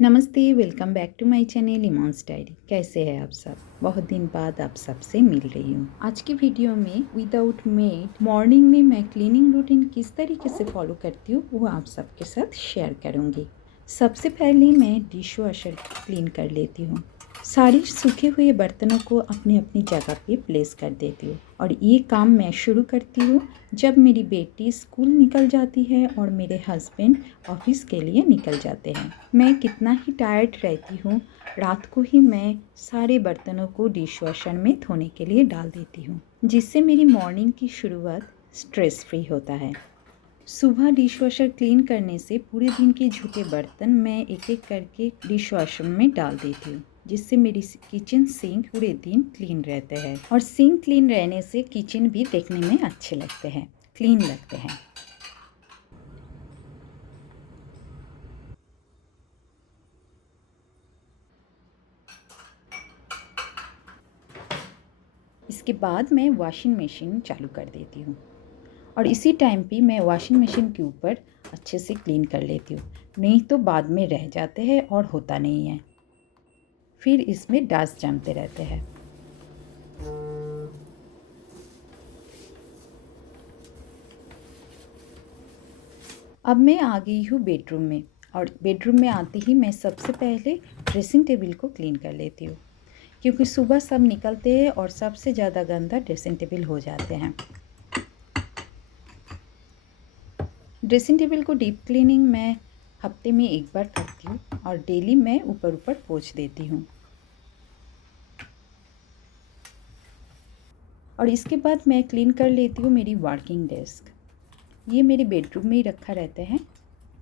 नमस्ते, welcome back to my channel इमॉन्स diary. कैसे हैं आप सब? बहुत दिन बाद आप सबसे मिल रही हूँ। आज की वीडियो में विदाउट मेड मॉर्निंग में मैं क्लीनिंग रूटीन किस तरीके से फॉलो करती हूँ वो आप सबके साथ शेयर करूँगी। सबसे पहले मैं डिश वॉशर क्लीन कर लेती हूँ। सारे सूखे हुए बर्तनों को अपनी अपनी जगह पे प्लेस कर देती हूँ और ये काम मैं शुरू करती हूँ जब मेरी बेटी स्कूल निकल जाती है और मेरे हस्बैंड ऑफिस के लिए निकल जाते हैं। मैं कितना ही टायर्ड रहती हूँ, रात को ही मैं सारे बर्तनों को डिश वॉशर में धोने के लिए डाल देती हूँ, जिससे मेरी मॉर्निंग की शुरुआत स्ट्रेस फ्री होता है। सुबह डिश वॉशर क्लीन करने से पूरे दिन के झूठे बर्तन मैं एक एक करके डिश वॉशर में डाल देती हूँ, जिससे मेरी किचन सिंक पूरे दिन क्लीन रहते हैं और सिंक क्लीन रहने से किचन भी देखने में अच्छे लगते हैं, क्लीन लगते हैं। इसके बाद मैं वॉशिंग मशीन चालू कर देती हूँ और इसी टाइम पे मैं वॉशिंग मशीन के ऊपर अच्छे से क्लीन कर लेती हूँ, नहीं तो बाद में रह जाते हैं और होता नहीं है, फिर इसमें डस्ट जमते रहते हैं। अब मैं आ गई हूँ बेडरूम में और बेडरूम में आते ही मैं सबसे पहले ड्रेसिंग टेबल को क्लीन कर लेती हूँ, क्योंकि सुबह सब निकलते हैं और सबसे ज़्यादा गंदा ड्रेसिंग टेबल हो जाते हैं। ड्रेसिंग टेबल को डीप क्लीनिंग मैं हफ्ते में एक बार करती हूँ और डेली मैं ऊपर ऊपर पोंछ देती हूँ। और इसके बाद मैं क्लीन कर लेती हूँ मेरी वर्किंग डेस्क। ये मेरे बेडरूम में ही रखा रहता है।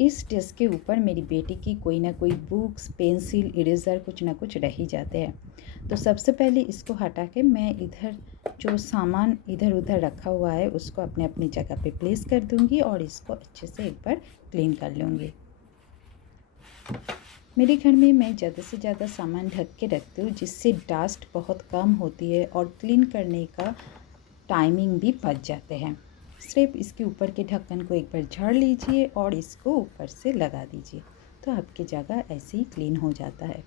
इस डेस्क के ऊपर मेरी बेटी की कोई ना कोई बुक्स, पेंसिल, इरेज़र कुछ ना कुछ रह ही जाते हैं। तो सबसे पहले इसको हटा के मैं इधर जो सामान इधर उधर रखा हुआ है उसको अपने अपनी जगह पे प्लेस कर दूंगी और इसको अच्छे से एक बार क्लीन कर लूँगी। मेरे घर में मैं ज़्यादा से ज़्यादा सामान ढक के रखती हूँ, जिससे डस्ट बहुत कम होती है और क्लीन करने का टाइमिंग भी बच जाते हैं। सिर्फ इसके ऊपर के ढक्कन को एक बार झाड़ लीजिए और इसको ऊपर से लगा दीजिए, तो आपकी जगह ऐसे ही क्लीन हो जाता है।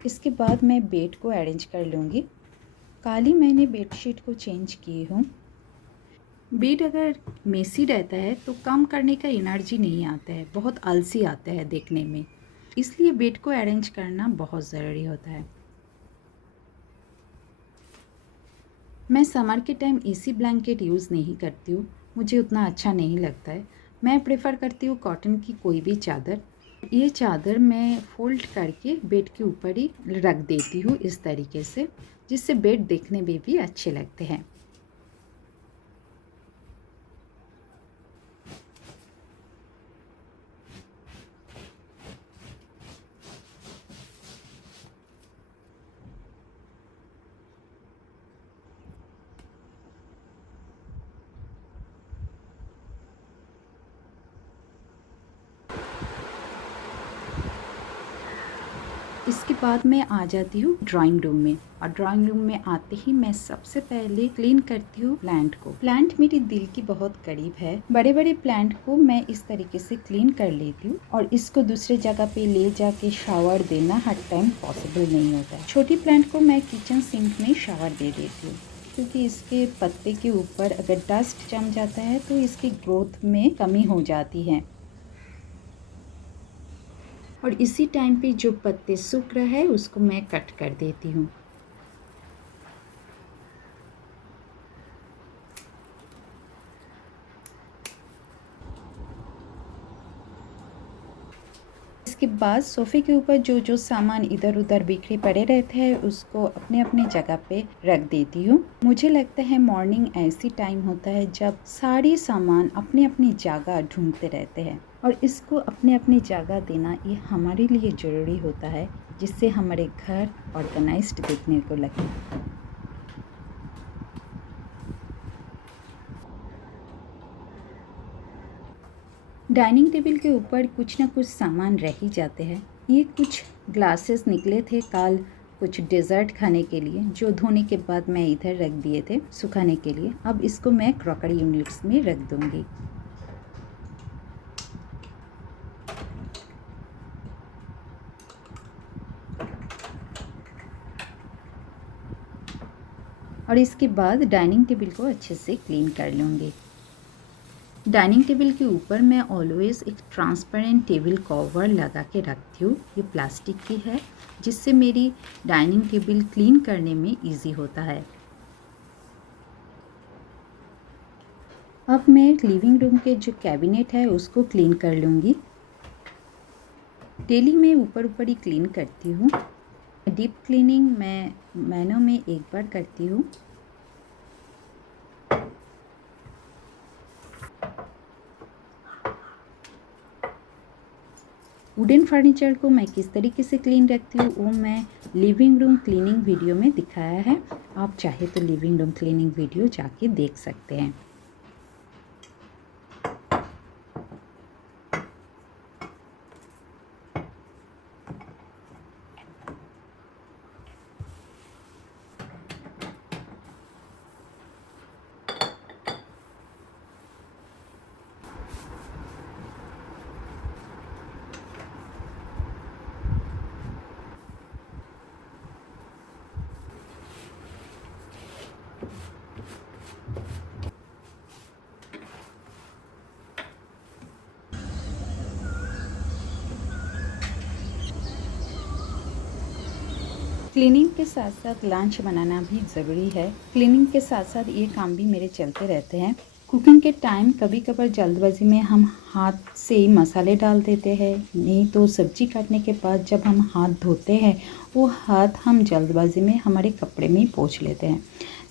इसके बाद मैं बेड को अरेंज कर लूँगी। कल ही मैंने बेडशीट को चेंज की हूँ। बेड अगर मेसी रहता है तो काम करने का एनर्जी नहीं आता है, बहुत आलसी आता है देखने में, इसलिए बेड को अरेंज करना बहुत ज़रूरी होता है। मैं समर के टाइम एसी ब्लैंकेट यूज़ नहीं करती हूँ, मुझे उतना अच्छा नहीं लगता है। मैं प्रेफर करती हूँ कॉटन की कोई भी चादर। ये चादर मैं फोल्ड करके बेड के ऊपर ही रख देती हूँ इस तरीके से, जिससे बेड देखने में भी अच्छे लगते हैं। इसके बाद मैं आ जाती हूँ ड्राइंग रूम में और ड्राइंग रूम में आते ही मैं सबसे पहले क्लीन करती हूँ प्लांट को। प्लांट मेरी दिल की बहुत करीब है। बड़े बड़े प्लांट को मैं इस तरीके से क्लीन कर लेती हूँ और इसको दूसरे जगह पे ले जाके शावर देना हर टाइम पॉसिबल नहीं होता है। छोटी प्लांट को मैं किचन सिंक में शावर दे देती हूँ, क्योंकि इसके पत्ते के ऊपर अगर डस्ट जम जाता है तो इसकी ग्रोथ में कमी हो जाती है। और इसी टाइम पे जो पत्ते सूख रहा है उसको मैं कट कर देती हूँ। इसके बाद सोफ़े के ऊपर जो जो सामान इधर उधर बिखरे पड़े रहते हैं उसको अपने अपने जगह पे रख देती हूँ। मुझे लगता है मॉर्निंग ऐसी टाइम होता है जब सारी सामान अपनी अपनी जगह ढूंढते रहते हैं और इसको अपने अपनी जगह देना ये हमारे लिए ज़रूरी होता है, जिससे हमारे घर ऑर्गेनाइज्ड देखने को लगे। डाइनिंग टेबल के ऊपर कुछ ना कुछ सामान रह ही जाते हैं, ये कुछ ग्लासेस निकले थे कल कुछ डेज़र्ट खाने के लिए, जो धोने के बाद मैं इधर रख दिए थे सुखाने के लिए। अब इसको मैं क्रॉकरी यूनिट्स में रख दूँगी। और इसके बाद डाइनिंग टेबल को अच्छे से क्लीन कर लूँगी। डाइनिंग टेबल के ऊपर मैं ऑलवेज़ एक ट्रांसपेरेंट टेबल कवर लगा के रखती हूँ। ये प्लास्टिक की है, जिससे मेरी डाइनिंग टेबल क्लीन करने में इजी होता है। अब मैं लिविंग रूम के जो कैबिनेट है उसको क्लीन कर लूँगी। डेली मैं ऊपर ऊपर ही क्लीन करती हूँ। डीप क्लीनिंग मैं महीनों में एक बार करती हूँ। वुडन फर्नीचर को मैं किस तरीके से क्लीन रखती हूँ वो मैं लिविंग रूम क्लीनिंग वीडियो में दिखाया है। आप चाहे तो लिविंग रूम क्लीनिंग वीडियो जाके देख सकते हैं। क्लीनिंग के साथ साथ लंच बनाना भी ज़रूरी है। क्लीनिंग के साथ साथ ये काम भी मेरे चलते रहते हैं। कुकिंग के टाइम कभी कभार जल्दबाजी में हम हाथ से ही मसाले डाल देते हैं, नहीं तो सब्जी काटने के बाद जब हम हाथ धोते हैं वो हाथ हम जल्दबाजी में हमारे कपड़े में ही पोंछ लेते हैं,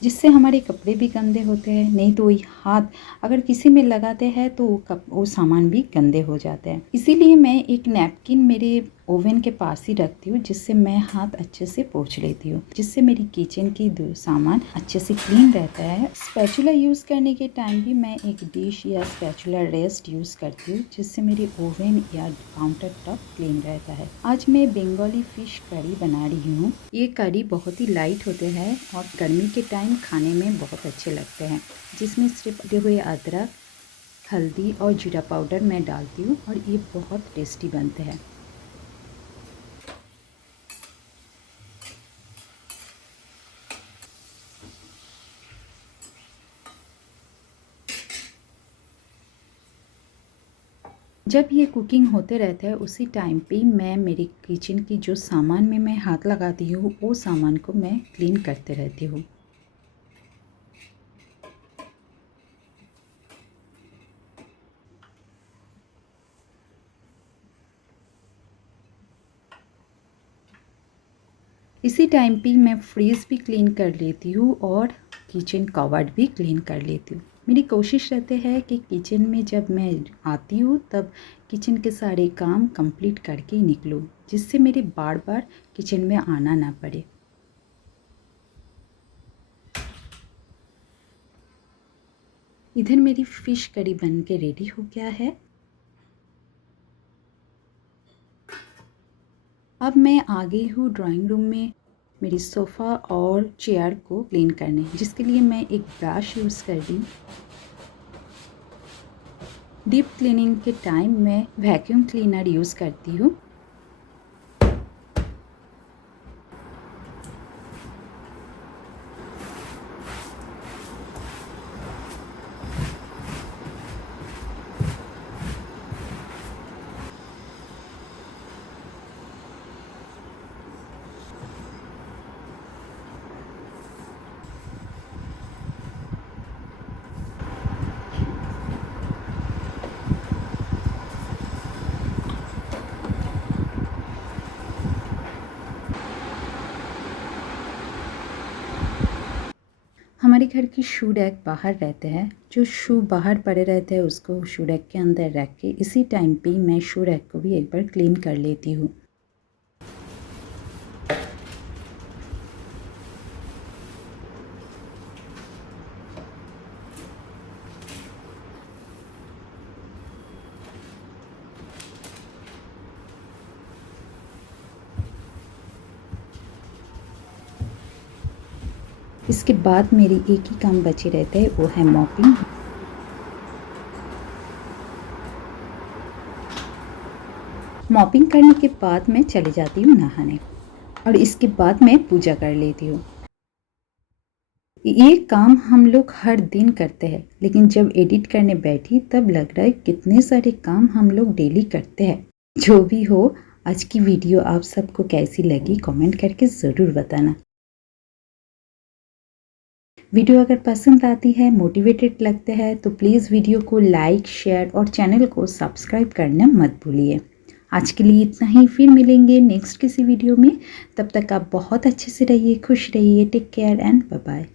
जिससे हमारे कपड़े भी गंदे होते हैं। नहीं तो वही हाथ अगर किसी में लगाते हैं तो वो सामान भी गंदे हो जाते हैं। इसीलिए मैं एक नैपकिन मेरे ओवन के पास ही रखती हूँ, जिससे मैं हाथ अच्छे से पोंछ लेती हूँ, जिससे मेरी किचन की सामान अच्छे से क्लीन रहता है। स्पैचुला यूज़ करने के टाइम भी मैं एक डिश या स्पैचुला रेस्ट यूज़ करती हूँ, जिससे मेरी ओवन या काउंटर टॉप क्लीन रहता है। आज मैं बंगाली फिश करी बना रही हूँ। ये करी बहुत ही लाइट होते हैं और गर्मी के टाइम खाने में बहुत अच्छे लगते हैं, जिसमें सिर्फ कटे हुए अदरक, हल्दी और जीरा पाउडर मैं डालती हूँ और ये बहुत टेस्टी बनते हैं। जब ये कुकिंग होते रहते हैं उसी टाइम पे मैं मेरी किचन की जो सामान में मैं हाथ लगाती हूँ वो सामान को मैं क्लीन करते रहती हूँ। इसी टाइम पे मैं फ्रीज भी क्लीन कर लेती हूँ और किचन कवर्ड भी क्लीन कर लेती हूँ। मेरी कोशिश रहती है कि किचन में जब मैं आती हूँ तब किचन के सारे काम कंप्लीट करके ही निकलूँ, जिससे मेरे बार बार किचन में आना ना पड़े। इधर मेरी फ़िश करी बन के रेडी हो गया है। अब मैं आ गई हूँ ड्राइंग रूम में मेरी सोफ़ा और चेयर को क्लीन करने, जिसके लिए मैं एक ब्रश यूज़ कर रही हूँ। डीप क्लीनिंग के टाइम मैं वैक्यूम क्लीनर यूज़ करती हूँ। हमारे घर की शू रैक बाहर रहते हैं, जो शू बाहर पड़े रहते हैं उसको शू रैक के अंदर रख के इसी टाइम पे मैं शू रैक को भी एक बार क्लीन कर लेती हूँ। इसके बाद मेरी एक ही काम बचे रहता है, वो है मॉपिंग। मॉपिंग करने के बाद मैं चली जाती हूँ नहाने और इसके बाद मैं पूजा कर लेती हूँ। ये काम हम लोग हर दिन करते हैं, लेकिन जब एडिट करने बैठी तब लग रहा है कितने सारे काम हम लोग डेली करते हैं। जो भी हो, आज की वीडियो आप सबको कैसी लगी कमेंट करके ज़रूर बताना। वीडियो अगर पसंद आती है, मोटिवेटेड लगते हैं तो प्लीज़ वीडियो को लाइक, शेयर और चैनल को सब्सक्राइब करना मत भूलिए। आज के लिए इतना ही, फिर मिलेंगे नेक्स्ट किसी वीडियो में। तब तक आप बहुत अच्छे से रहिए, खुश रहिए। Take care and bye bye.